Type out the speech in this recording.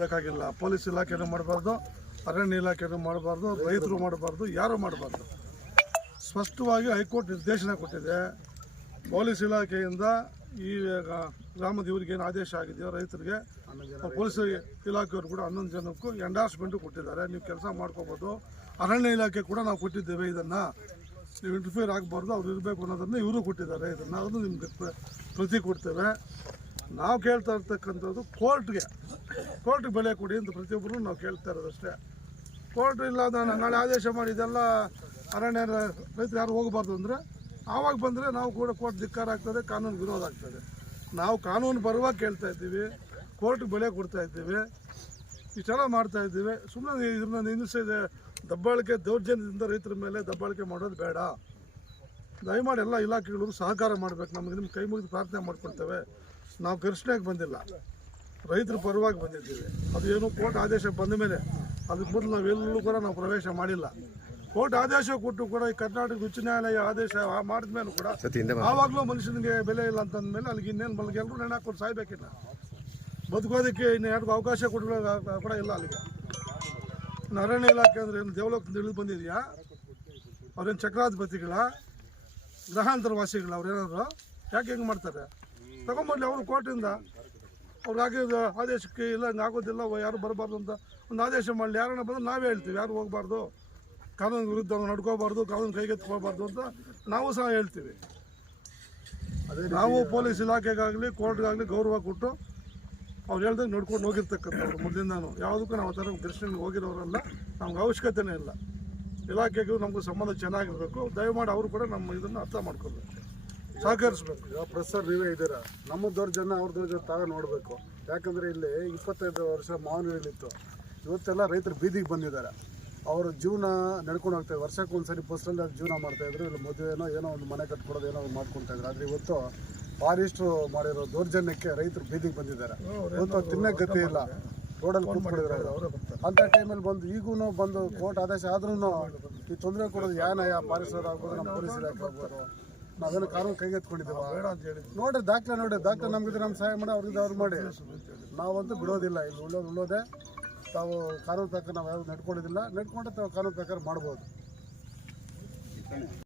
ಬೇಕಾಗಿಲ್ಲ. ಪೊಲೀಸ್ ಇಲಾಖೆನೂ ಮಾಡಬಾರ್ದು, ಅರಣ್ಯ ಇಲಾಖೆನೂ ಮಾಡಬಾರ್ದು, ರೈತರು ಮಾಡಬಾರ್ದು, ಯಾರು ಮಾಡಬಾರ್ದು. ಸ್ಪಷ್ಟವಾಗಿ ಹೈಕೋರ್ಟ್ ನಿರ್ದೇಶನ ಕೊಟ್ಟಿದೆ. ಪೊಲೀಸ್ ಇಲಾಖೆಯಿಂದ ಈ ಗ್ರಾಮದ ಇವ್ರಿಗೆ ಏನು ಆದೇಶ ಆಗಿದೆಯೋ ರೈತರಿಗೆ ಪೊಲೀಸ್ ಇಲಾಖೆಯವರು ಕೂಡ ಹನ್ನೊಂದು ಜನಕ್ಕೂ ಎಂಡಾರ್ಸ್ಮೆಂಟು ಕೊಟ್ಟಿದ್ದಾರೆ. ನೀವು ಕೆಲಸ ಮಾಡ್ಕೋಬೋದು. ಅರಣ್ಯ ಇಲಾಖೆ ಕೂಡ ನಾವು ಕೊಟ್ಟಿದ್ದೇವೆ ಇದನ್ನು. ನೀವು ಇಂಟರ್ಫಿಯರ್ ಆಗಬಾರ್ದು, ಅವ್ರು ಇರಬೇಕು ಅನ್ನೋದನ್ನು ಇವರು ಕೊಟ್ಟಿದ್ದಾರೆ. ಇದನ್ನು ಅದನ್ನು ನಿಮ್ಗೆ ಪ್ರ- ಪ್ರತಿ ಕೊಡ್ತೇವೆ. ನಾವು ಕೇಳ್ತಾ ಇರ್ತಕ್ಕಂಥದ್ದು ಕೋರ್ಟ್ಗೆ. ಕೋರ್ಟ್ಗೆ ಬೆಲೆ ಕೊಡಿ ಅಂತ ಪ್ರತಿಯೊಬ್ಬರು ನಾವು ಕೇಳ್ತಾ ಇರೋದಷ್ಟೇ. ಕೋರ್ಟ್ ಇಲ್ಲ ನಾನು ನಾಳೆ ಆದೇಶ ಮಾಡಿ ಇದೆಲ್ಲ ಅರಣ್ಯ ರೈತರು ಯಾರು ಹೋಗಬಾರ್ದು ಅಂದರೆ ಆವಾಗ ಬಂದರೆ ನಾವು ಕೂಡ ಕೋರ್ಟ್ ಧಿಕ್ಕಾರ ಆಗ್ತದೆ, ಕಾನೂನು ವಿರೋಧ ಆಗ್ತದೆ. ನಾವು ಕಾನೂನು ಬರುವಾಗ ಕೇಳ್ತಾ ಇದ್ದೀವಿ, ಕೋರ್ಟ್ಗೆ ಬೆಲೆ ಕೊಡ್ತಾ ಇದ್ದೀವಿ ಇಷ್ಟೆಲ್ಲ ಮಾಡ್ತಾ ಇದ್ದೀವಿ. ಸುಮ್ಮನೆ ಇದನ್ನ ನಿಲ್ಲಿಸಿದೆ ದಬ್ಬಾಳಿಕೆ ದೌರ್ಜನ್ಯದಿಂದ ರೈತರ ಮೇಲೆ ದಬ್ಬಾಳಿಕೆ ಮಾಡೋದು ಬೇಡ. ದಯಮಾಡಿ ಎಲ್ಲ ಇಲಾಖೆಗಳು ಸಹಕಾರ ಮಾಡಬೇಕು. ನಮಗೆ ನಿಮ್ಮ ಕೈ ಮುಗಿದು ಪ್ರಾರ್ಥನೆ ಮಾಡ್ಕೊಳ್ತೇವೆ. ನಾವು ಘರ್ಷಣೆಗೆ ಬಂದಿಲ್ಲ. ರೈತರ ಪರವಾಗಿ ಬಂದಿದ್ದೀವಿ. ಅದು ಏನು ಕೋರ್ಟ್ ಆದೇಶ ಬಂದ ಮೇಲೆ ಅದಕ್ಕೆ ಮೊದಲು ನಾವೆಲ್ಲೂ ಕೂಡ ನಾವು ಪ್ರವೇಶ ಮಾಡಿಲ್ಲ. ಕೋರ್ಟ್ ಆದೇಶ ಕೊಟ್ಟು ಕೂಡ ಈ ಕರ್ನಾಟಕ ಉಚ್ಚ ನ್ಯಾಯಾಲಯ ಆದೇಶ ಮಾಡಿದ ಮೇಲೆ ಕೂಡ ಆವಾಗಲೂ ಮನುಷ್ಯನಿಗೆ ಬೆಲೆ ಇಲ್ಲ ಅಂತಂದ್ಮೇಲೆ ಅಲ್ಲಿಗೆ ಇನ್ನೇನು ಬಲ್ಗೆ ಎಲ್ಲರೂ ನೆನೆ ಹಾಕೊಂಡು ಸಾಯ್ಬೇಕಿಲ್ಲ. ಬದುಕೋದಕ್ಕೆ ಇನ್ನು ಯಾರಿಗೂ ಅವಕಾಶ ಕೊಡೋ ಕೂಡ ಇಲ್ಲ ಅಲ್ಲಿಗೆ. ಅರಣ್ಯ ಇಲಾಖೆ ಅಂದ್ರೆ ಏನು ದೇವಲೋಕದಿಂದ ಇಳಿದು ಬಂದಿದೆಯಾ? ಅವ್ರೇನು ಚಕ್ರಾಧಿಪತಿಗಳ? ಗ್ರಹಾಂತರ ವಾಸಿಗಳ ಅವ್ರೇನಾದ್ರು? ಯಾಕೆ ಹೆಂಗೆ ಮಾಡ್ತಾರೆ? ತಗೊಂಬರ್ಲಿ ಅವರು ಕೋರ್ಟಿಂದ. ಅವ್ರು ಆಗಿದ ಆದೇಶಕ್ಕೆ ಇಲ್ಲ ಹಂಗೆ ಆಗೋದಿಲ್ಲ ಯಾರು ಬರಬಾರ್ದು ಅಂತ ಒಂದು ಆದೇಶ ಮಾಡಲಿ. ಯಾರನ್ನ ಬಂದ್ರೆ ನಾವೇ ಹೇಳ್ತೀವಿ ಯಾರು ಹೋಗಬಾರ್ದು? ಕಾನೂನು ವಿರುದ್ಧ ನಡ್ಕೋಬಾರ್ದು ಕಾನೂನು ಕೈಗೆತ್ಕೋಬಾರ್ದು ಅಂತ ನಾವು ಸಹ ಹೇಳ್ತೀವಿ. ನಾವು ಪೊಲೀಸ್ ಇಲಾಖೆಗಾಗಲಿ ಕೋರ್ಟ್ಗಾಗಲಿ ಗೌರವ ಕೊಟ್ಟು ಅವ್ರು ಹೇಳ್ದಂಗೆ ನೋಡ್ಕೊಂಡು ಹೋಗಿರ್ತಕ್ಕಂಥವ್ರು ಮೊದಲಿಂದಾನು ಯಾವುದಕ್ಕೂ ನಾವು ಆ ಥರ ದರ್ಶನ ಹೋಗಿರೋರಲ್ಲ. ನಮ್ಗೆ ಅವಶ್ಯಕತೆನೇ ಇಲ್ಲ. ಇಲಾಖೆಗೂ ನಮಗೂ ಸಂಬಂಧ ಚೆನ್ನಾಗಿರಬೇಕು. ದಯಮಾಡಿ ಅವರು ಕೂಡ ನಮ್ಮ ಇದನ್ನು ಅರ್ಥ ಮಾಡ್ಕೋಬೇಕು ಸಹಕರಿಸ್ಬೇಕು. ಈಗ ಪ್ರೊಫೆಸರ್ ನೀವೇ ಇದ್ದೀರಾ? ನಮ್ಮ ದೌರ್ಜನ್ಯ ಅವ್ರ ದೌರ್ಜನ್ಯ ತಾವೇ ನೋಡಬೇಕು. ಯಾಕಂದರೆ ಇಲ್ಲಿ ಇಪ್ಪತ್ತೈದು ವರ್ಷ ಮಾವನಹಳ್ಳಿತ್ತು ಇವತ್ತೆಲ್ಲ ರೈತರು ಬೀದಿಗೆ ಬಂದಿದ್ದಾರೆ. ಅವರು ಜೀವನ ನಡ್ಕೊಂಡು ಹೋಗ್ತಾರೆ ವರ್ಷಕ್ಕೆ ಒಂದು ಸರಿ ಫಸ್ಟಲ್ಲಿ ಅದು ಜೀವನ ಮಾಡ್ತಾಯಿದ್ರು ಇಲ್ಲಿ ಮದುವೆನೋ ಏನೋ ಒಂದು ಮನೆ ಕಟ್ಕೊಡೋದು, ಏನೋ ಒಂದು ಮಾಡ್ಕೊಳ್ತಾ ಇದ್ರು. ಆದರೆ ಇವತ್ತು ಫಾರೆಸ್ಟ್ರು ಮಾಡಿರೋ ದೌರ್ಜನ್ಯಕ್ಕೆ ರೈತರು ಬೀದಿಗೆ ಬಂದಿದ್ದಾರೆ. ಇವತ್ತು ತಿನ್ನಕ್ಕೆ ಗತಿ ಇಲ್ಲ. ರೋಡಲ್ಲಿ ಕೂತ್ಕೊಂಡಿದ್ದಾರೆ ಅಂಥ ಟೈಮಲ್ಲಿ ಬಂದು ಈಗೂ ಬಂದು ಕೋರ್ಟ್ ಆದೇಶ ಆದ್ರೂ ಈ ತೊಂದರೆ ಕೊಡೋದು ಯಾ ನಯ ಪಾರಿಸೋರು ಆಗ್ಬೋದು ನಮ್ಮ ಪೊಲೀಸ್ ಇಲಾಖೆ ಆಗ್ಬೋದು. ನಾವೇನು ಕಾನೂನು ಕೈಗೆತ್ಕೊಂಡಿದ್ದೇವೆ ಹೇಳಿದ್ವಿ. ನೋಡ್ರಿ ದಾಖಲೆ ನೋಡಿ ದಾಖಲೆ ನಮ್ಗಿದ್ರೆ ನಮ್ಮ ಸಹಾಯ ಮಾಡಿ ಅವ್ರಿಗೆ ಅವ್ರು ಮಾಡಿ. ನಾವಂತೂ ಬಿಡೋದಿಲ್ಲ. ಇಲ್ಲಿ ಉಳ್ಳೋದು ಉಳ್ಳೋದೆ. ತಾವು ಕಾನೂನು ಪ್ರಕಾರ ನಾವು ಯಾರು ನಡ್ಕೊಂಡಿದ್ದಿಲ್ಲ. ನಡ್ಕೊಂಡ್ರೆ ತಾವು ಕಾನೂನು ಪ್ರಕಾರ ಮಾಡ್ಬೋದು.